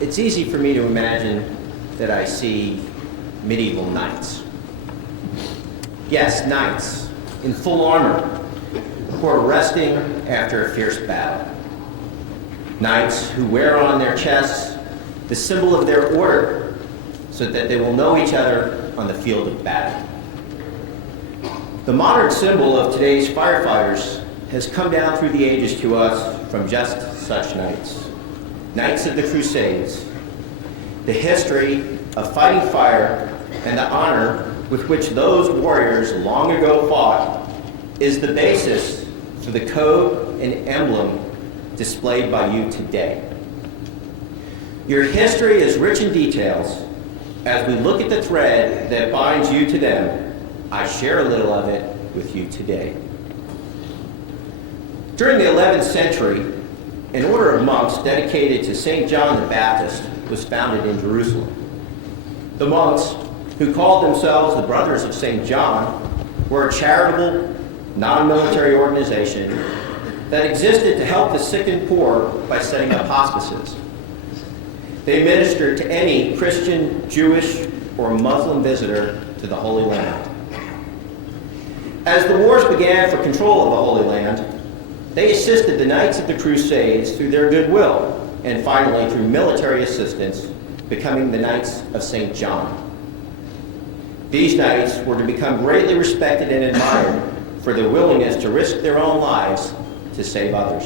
It's easy for me to imagine that I see medieval knights. Yes, knights in full armor who are resting after a fierce battle. Knights who wear on their chests the symbol of their order so that they will know each other on the field of battle. The modern symbol of today's firefighters has come down through the ages to us from just such knights. Knights of the Crusades, the history of fighting fire and the honor with which those warriors long ago fought is the basis for the code and emblem displayed by you today. Your history is rich in details. As we look at the thread that binds you to them, I share a little of it with you today. During the 11th century, an order of monks dedicated to St. John the Baptist was founded in Jerusalem. The monks, who called themselves the Brothers of St. John, were a charitable, non-military organization that existed to help the sick and poor by setting up hospices. They ministered to any Christian, Jewish, or Muslim visitor to the Holy Land. As the wars began for control of the Holy Land, they assisted the Knights of the Crusades through their goodwill, and finally through military assistance, becoming the Knights of St. John. These knights were to become greatly respected and admired for their willingness to risk their own lives to save others.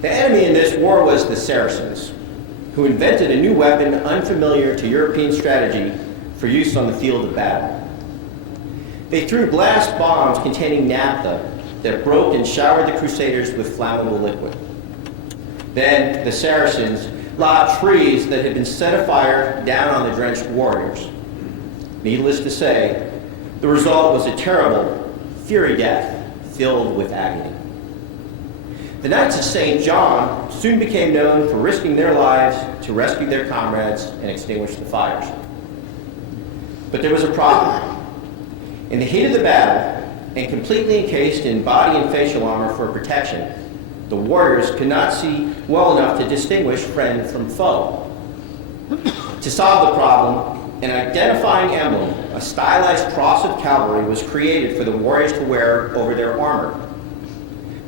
The enemy in this war was the Saracens, who invented a new weapon unfamiliar to European strategy for use on the field of battle. They threw glass bombs containing naphtha that broke and showered the Crusaders with flammable liquid. Then the Saracens lobbed trees that had been set afire down on the drenched warriors. Needless to say, the result was a terrible, fiery death filled with agony. The Knights of St. John soon became known for risking their lives to rescue their comrades and extinguish the fires. But there was a problem. In the heat of the battle, and completely encased in body and facial armor for protection, the warriors could not see well enough to distinguish friend from foe. To solve the problem, an identifying emblem, a stylized cross of cavalry, was created for the warriors to wear over their armor.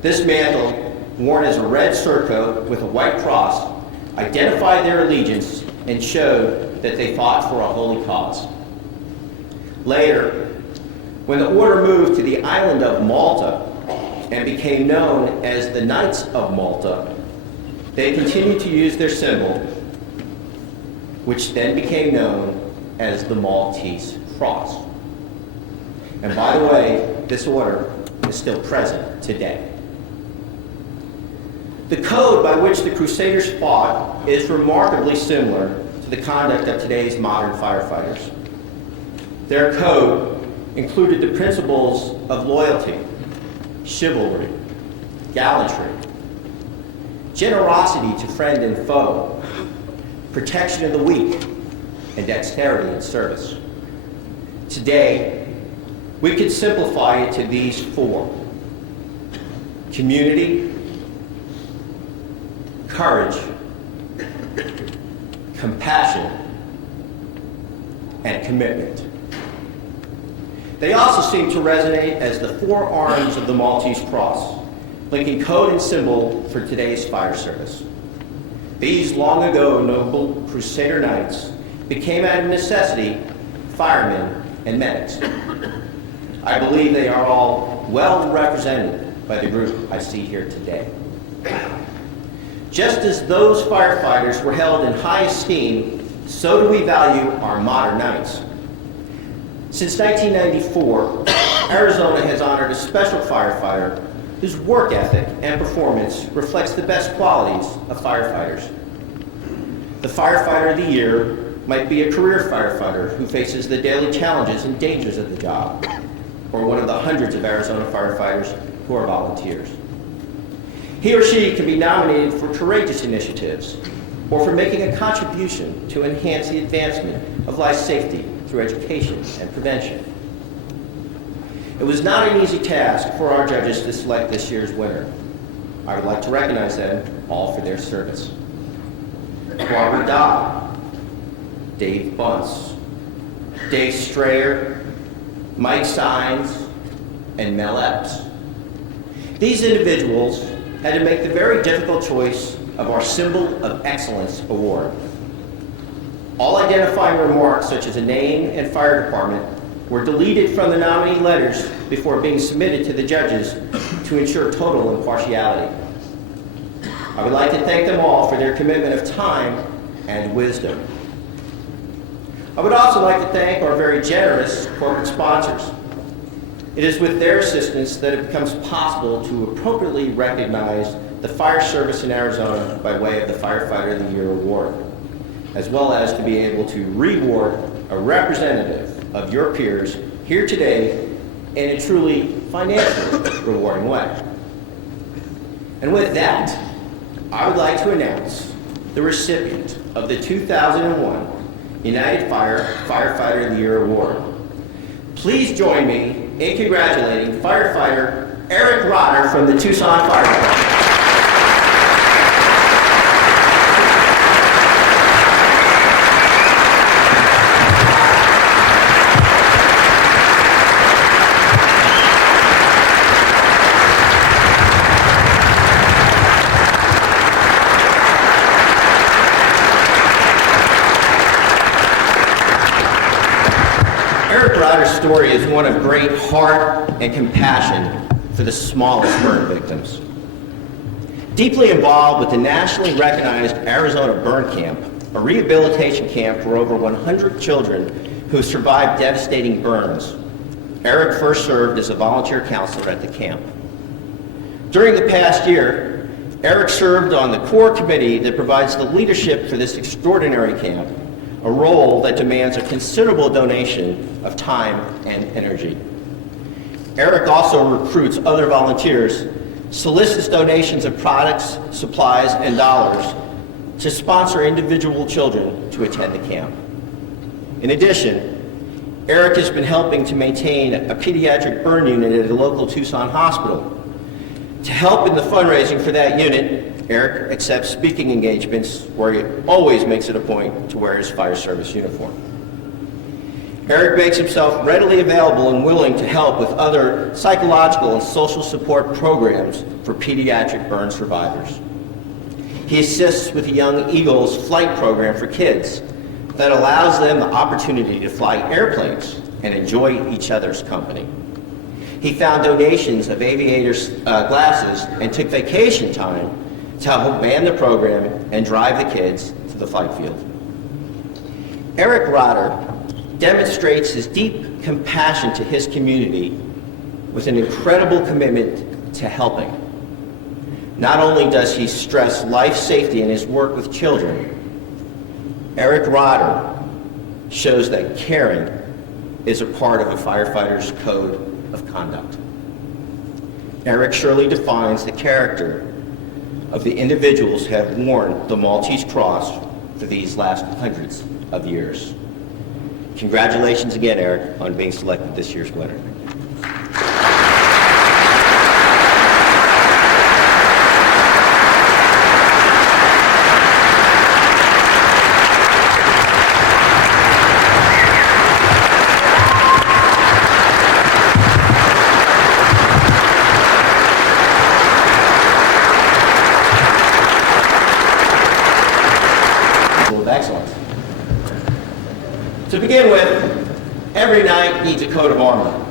This mantle, worn as a red surcoat with a white cross, identified their allegiance and showed that they fought for a holy cause. Later, when the order moved to the island of Malta and became known as the Knights of Malta, they continued to use their symbol, which then became known as the Maltese Cross. And by the way, this order is still present today. The code by which the Crusaders fought is remarkably similar to the conduct of today's modern firefighters. Their code included the principles of loyalty, chivalry, gallantry, generosity to friend and foe, protection of the weak, and dexterity in service. Today, we could simplify it to these four: community, courage, compassion, and commitment. They also seem to resonate as the four arms of the Maltese Cross, linking code and symbol for today's fire service. These long ago noble Crusader Knights became out of necessity firemen and medics. I believe they are all well represented by the group I see here today. Just as those firefighters were held in high esteem, so do we value our modern knights. Since 1994, Arizona has honored a special firefighter whose work ethic and performance reflects the best qualities of firefighters. The Firefighter of the Year might be a career firefighter who faces the daily challenges and dangers of the job, or one of the hundreds of Arizona firefighters who are volunteers. He or she can be nominated for courageous initiatives or for making a contribution to enhance the advancement of life safety through education and prevention. It was not an easy task for our judges to select this year's winner. I would like to recognize them all for their service. Barbara Dodd, Dave Bunce, Dave Strayer, Mike Sines, and Mel Epps. These individuals had to make the very difficult choice of our Symbol of Excellence Award. All identifying remarks such as a name and fire department were deleted from the nominee letters before being submitted to the judges to ensure total impartiality. I would like to thank them all for their commitment of time and wisdom. I would also like to thank our very generous corporate sponsors. It is with their assistance that it becomes possible to appropriately recognize the fire service in Arizona by way of the Firefighter of the Year Award, as well as to be able to reward a representative of your peers here today in a truly financially rewarding way. And with that, I would like to announce the recipient of the 2001 United Firefighter of the Year Award. Please join me in congratulating firefighter Eric Rotter from the Tucson Fire Department. Eric Rotter's story is one of great heart and compassion for the smallest burn victims. Deeply involved with the nationally recognized Arizona Burn Camp, a rehabilitation camp for over 100 children who survived devastating burns, Eric first served as a volunteer counselor at the camp. During the past year, Eric served on the core committee that provides the leadership for this extraordinary camp, a role that demands a considerable donation of time and energy. Eric also recruits other volunteers, solicits donations of products, supplies, and dollars to sponsor individual children to attend the camp. In addition, Eric has been helping to maintain a pediatric burn unit at a local Tucson hospital. To help in the fundraising for that unit, Eric accepts speaking engagements where he always makes it a point to wear his fire service uniform. Eric makes himself readily available and willing to help with other psychological and social support programs for pediatric burn survivors. He assists with the Young Eagles flight program for kids that allows them the opportunity to fly airplanes and enjoy each other's company. He found donations of aviators' glasses and took vacation time to help man the program and drive the kids to the flight field. Eric Rotter demonstrates his deep compassion to his community with an incredible commitment to helping. Not only does he stress life safety in his work with children, Eric Rotter shows that caring is a part of a firefighter's code of conduct. Eric surely defines the character of the individuals who have worn the Maltese Cross for these last hundreds of years. Congratulations again, Eric, on being selected this year's winner. Excellence. To begin with, every knight needs a coat of armor.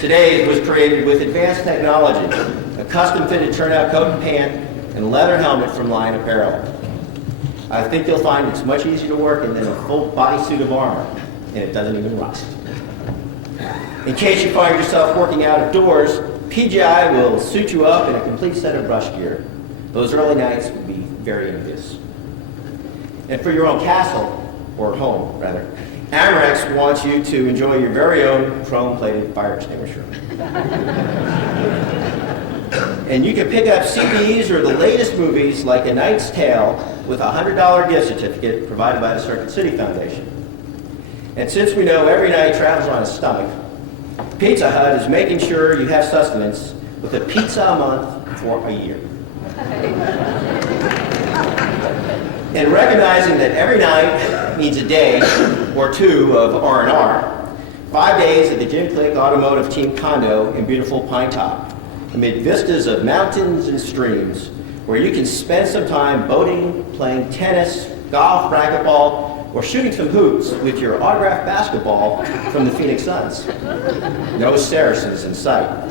Today it was created with advanced technology, a custom-fitted turnout coat and pant, and a leather helmet from Lion Apparel. I think you'll find it's much easier to work in than a full bodysuit of armor, and it doesn't even rust. In case you find yourself working out of doors, PGI will suit you up in a complete set of brush gear. Those early knights will be very envious. And for your own castle, or home rather, Amerex wants you to enjoy your very own chrome-plated fire extinguisher. And you can pick up CDs or the latest movies like A Knight's Tale with a $100 gift certificate provided by the Circuit City Foundation. And since we know every knight travels on his stomach, Pizza Hut is making sure you have sustenance with a pizza a month for a year. And recognizing that every night needs a day or two of R&R, 5 days at the Jim Click Automotive Team condo in beautiful Pine Top, amid vistas of mountains and streams, where you can spend some time boating, playing tennis, golf, racquetball, or shooting some hoops with your autographed basketball from the Phoenix Suns. No Saracens in sight.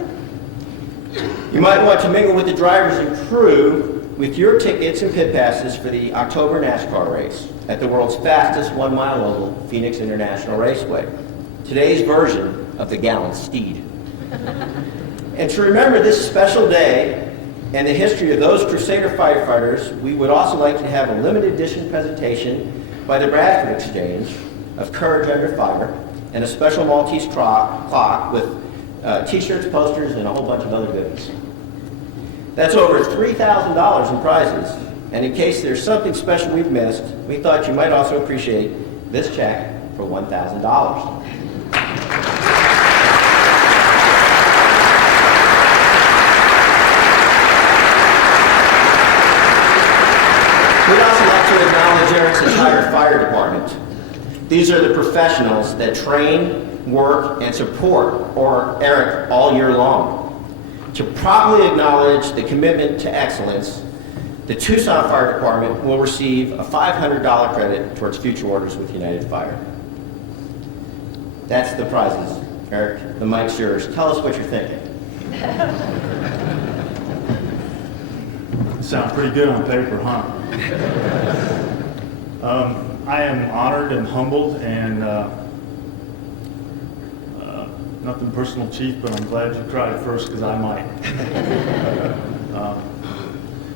You might want to mingle with the drivers and crew with your tickets and pit passes for the October NASCAR race at the world's fastest one-mile oval, Phoenix International Raceway, today's version of the Gallant Steed. And to remember this special day and the history of those Crusader firefighters, we would also like to have a limited edition presentation by the Bradford Exchange of Courage Under Fire and a special Maltese clock with t-shirts, posters, and a whole bunch of other goodies. That's over $3,000 in prizes. And in case there's something special we've missed, we thought you might also appreciate this check for $1,000. We'd also like to acknowledge Eric's entire fire department. These are the professionals that train, work, and support Eric all year long. To properly acknowledge the commitment to excellence, the Tucson Fire Department will receive a $500 credit towards future orders with United Fire. That's the prizes. Eric, the mic's yours. Tell us what you're thinking. Sounds pretty good on paper, huh? I am honored and humbled, and nothing personal, Chief, but I'm glad you cried first because I might.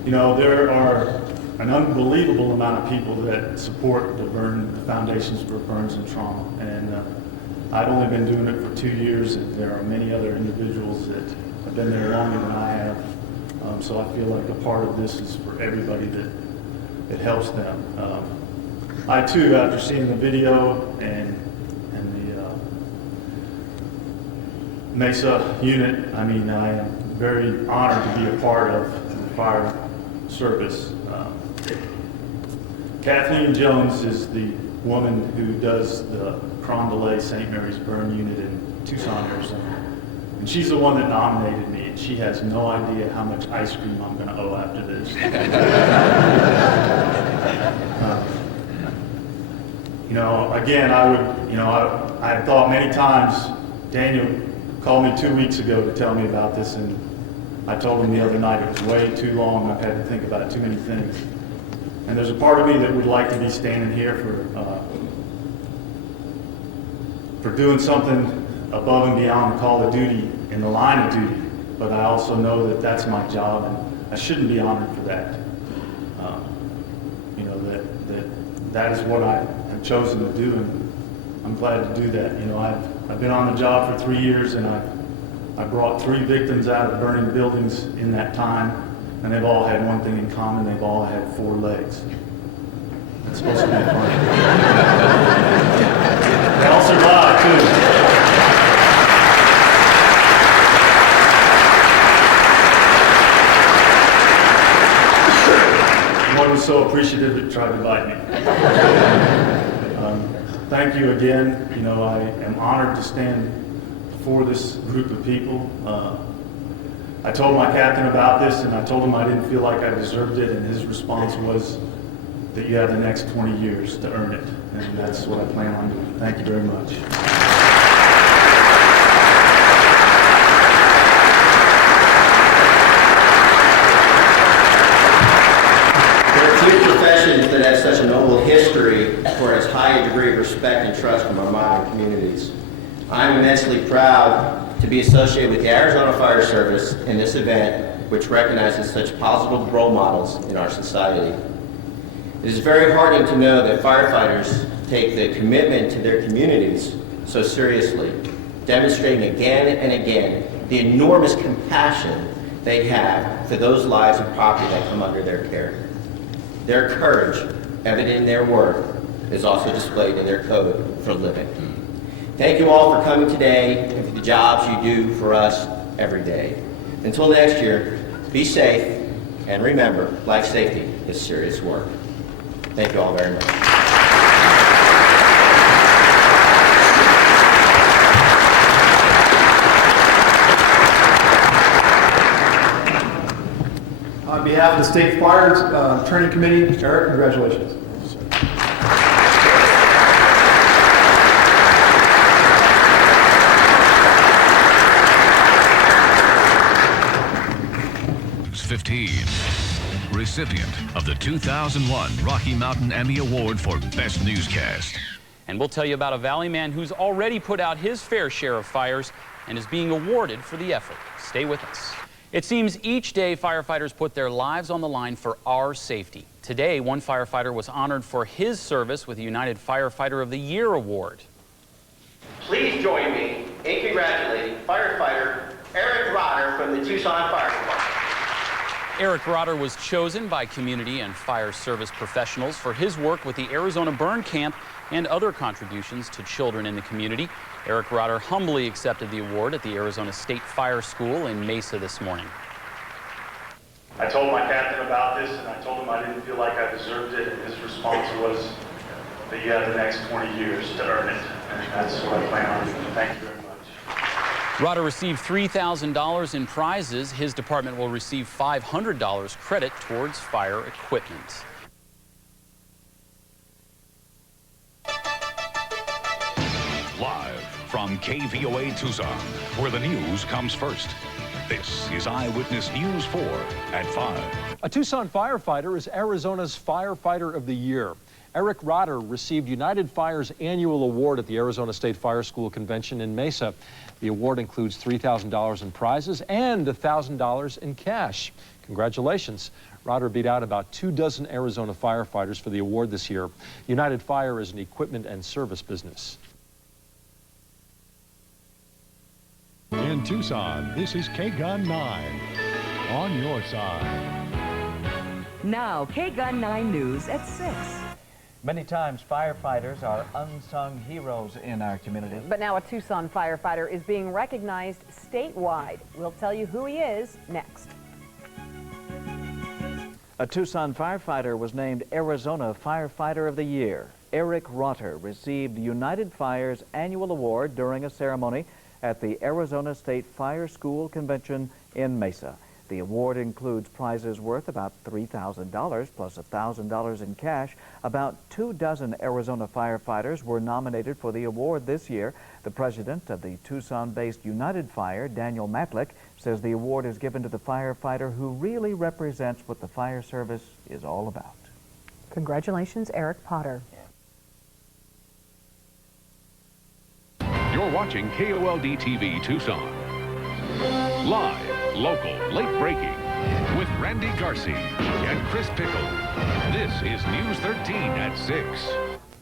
You know, there are an unbelievable amount of people that support the Foundations for Burns and Trauma, and I've only been doing it for 2 years, and there are many other individuals that have been there longer than I have. So I feel like a part of this is for everybody that it helps them. I too, after seeing the video and the Mesa unit, I mean, I am very honored to be a part of the fire service. Kathleen Jones is the woman who does the Carondelet St. Mary's Burn Unit in Tucson, Arizona. And she's the one that nominated me, and she has no idea how much ice cream I'm going to owe after this. You know, again, I had thought many times, Daniel called me 2 weeks ago to tell me about this, and I told him the other night it was way too long. I've had to think about too many things. And there's a part of me that would like to be standing here for doing something above and beyond the call of duty in the line of duty, but I also know that that's my job, and I shouldn't be honored for that. You know, that is what I have chosen to do, and I'm glad to do that. You know, I've been on the job for 3 years, and I brought 3 victims out of burning buildings in that time, and they've all had one thing in common: they've all had 4 legs. It's supposed to be fun. They all survived too. One was so appreciative it tried to bite me. Thank you again. You know, I am honored to stand before this group of people. I told my captain about this, and I told him I didn't feel like I deserved it, and his response was that you have the next 20 years to earn it, and that's what I plan on doing. Thank you very much. Professions that have such a noble history for as high a degree of respect and trust from our modern communities. I'm immensely proud to be associated with the Arizona Fire Service in this event, which recognizes such positive role models in our society. It is very heartening to know that firefighters take the commitment to their communities so seriously, demonstrating again and again the enormous compassion they have for those lives and property that come under their care. Their courage, evident in their work, is also displayed in their code for living. Thank you all for coming today and for the jobs you do for us every day. Until next year, be safe, and remember, life safety is serious work. Thank you all very much. On behalf of the State Fire Training Committee, Eric, congratulations. Recipient of the 2001 Rocky Mountain Emmy Award for Best Newscast. And we'll tell you about a Valley man who's already put out his fair share of fires and is being awarded for the effort. Stay with us. It seems each day firefighters put their lives on the line for our safety. Today, one firefighter was honored for his service with the United Firefighter of the Year Award. Please join me in congratulating firefighter Eric Rotter from the Tucson Fire Department. Eric Rotter was chosen by community and fire service professionals for his work with the Arizona Burn Camp and other contributions to children in the community. Eric Rotter humbly accepted the award at the Arizona State Fire School in Mesa this morning. I told my captain about this, and I told him I didn't feel like I deserved it, and his response was that you have the next 20 years to earn it, and that's what I plan on doing. Thank you very much. Rotter received $3,000 in prizes. His department will receive $500 credit towards fire equipment. Live from KVOA Tucson, where the news comes first. This is Eyewitness News 4 at 5. A Tucson firefighter is Arizona's Firefighter of the Year. Eric Rotter received United Fire's annual award at the Arizona State Fire School Convention in Mesa. The award includes $3,000 in prizes and $1,000 in cash. Congratulations. Rotter beat out about 24 Arizona firefighters for the award this year. United Fire is an equipment and service business. In Tucson, this is KGUN 9 on your side. Now, KGUN 9 News at 6. Many times, firefighters are unsung heroes in our community. But now a Tucson firefighter is being recognized statewide. We'll tell you who he is next. A Tucson firefighter was named Arizona Firefighter of the Year. Eric Rotter received United Fire's annual award during a ceremony at the Arizona State Fire School Convention in Mesa. The award includes prizes worth about $3,000 plus $1,000 in cash. About 24 Arizona firefighters were nominated for the award this year. The president of the Tucson-based United Fire, Daniel Matlick, says the award is given to the firefighter who really represents what the fire service is all about. Congratulations, Eric Potter. You're watching KOLD TV Tucson. Live, local, late breaking with Randy Garcia and Chris Pickle. This is News 13 at 6.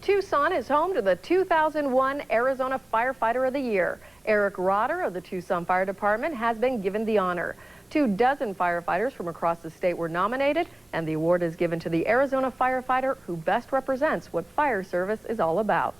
Tucson is home to the 2001 Arizona Firefighter of the Year. Eric Rotter of the Tucson Fire Department has been given the honor. 24 firefighters from across the state were nominated, and the award is given to the Arizona firefighter who best represents what fire service is all about.